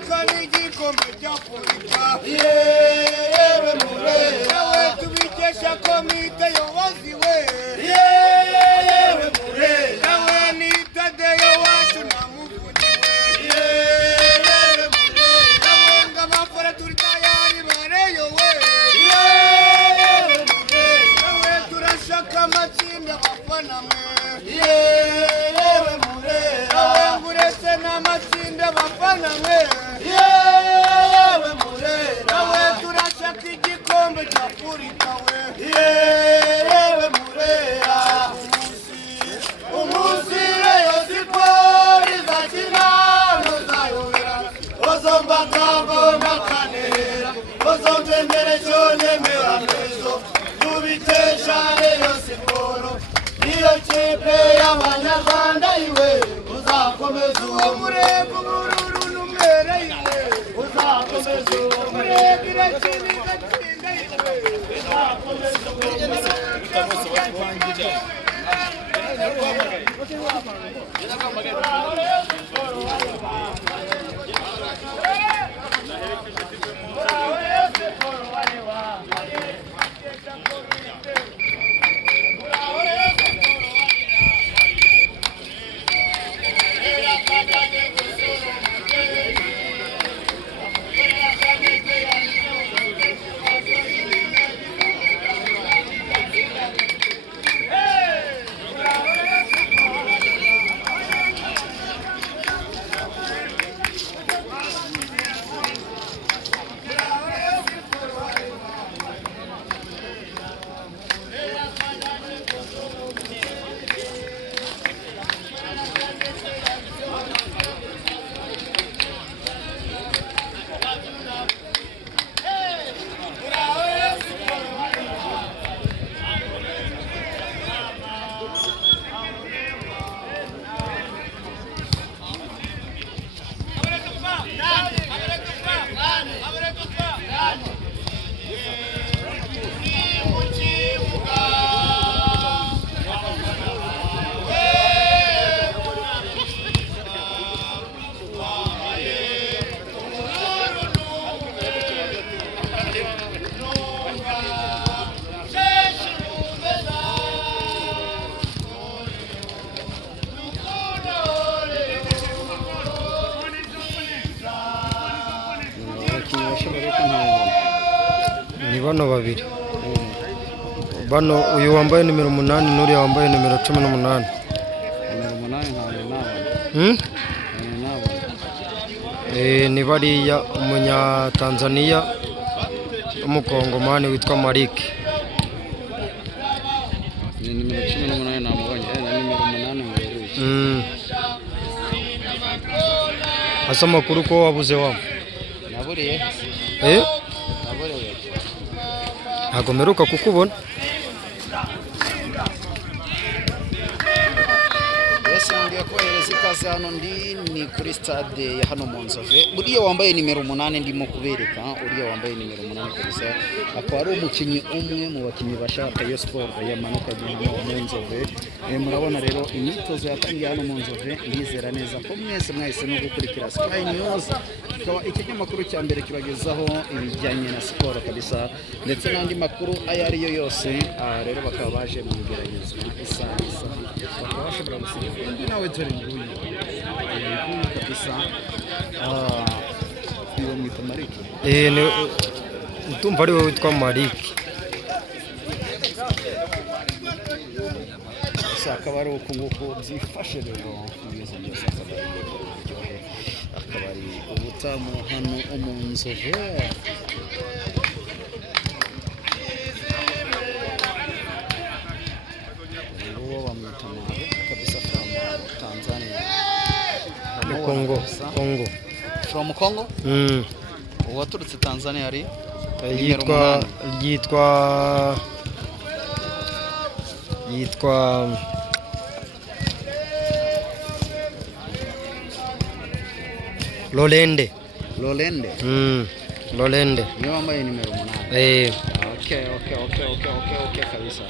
turashaka n'igikombe cy'Afurika yewe murera we tubikesha komite yobozi we yewe murera we nitadeyo wacu namuvugi we yewe murera we ngabafora turi tayari bareyo we yewe murera we turashaka amatsinda bafana mwe yewe murera we nguretse n'amatsinda bafana mwe yewe murera we turashaka igikombe cy'Afurika we yewe murera umunsi Rayon Sport izakina ntuzayobera ozomba kagomba kanera ozombembere cyone meramezo tubitesha Rayon Sport iyo kipe y'Abanyarwanda iwe uzakomeza uwo murego bururu numere iwe uzakomeza uwo murego irakini gatsinda iwe uzakomeza uwo murego ni bano babiri bano uyu wambaye nimero 8 n'uriya wambaye nimero 18 nimero 8 ntabwo ni bariya umunya Tanzania umukongomani witwa Malik ni nimero 18 namubonye na nimero 8 asa makuru ko wabuze wamo naburiye naburiye ntago meruka kukubona ngiye kohereza ikaze hano ni kuri stade ya hano Munzove uriya wambaye nimero 8 ndimo kubereka uriya wambaye nimero 8 kabisa akaba ari umukinnyi umwe mu bakinnyi bashaka iyo sport yamanuka hano Munzove murabona rero imyitozo yatangiye hano Munzove ndizera neza ko mwese mwahise no gukurikira Sky News ikaba ikinyamakuru cya mbere kibagezaho ibijyanye na sport kabisa ndetse n'andi makuru ayo ari yo yose rero bakaba baje mu igeragezwa isa bakaba bashobora gusiga nawe turi nguyu kabisa iyo mwita Malik utumva ari wowe witwa Malik akaba ari uko nguko byifashe rero ibibazo byose akaba ari ubutamu hano Munzove Congo from Congo waturutse Tanzania ari yitwa Lolende niyo wambaye nimero 8 okay kabisa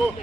Go.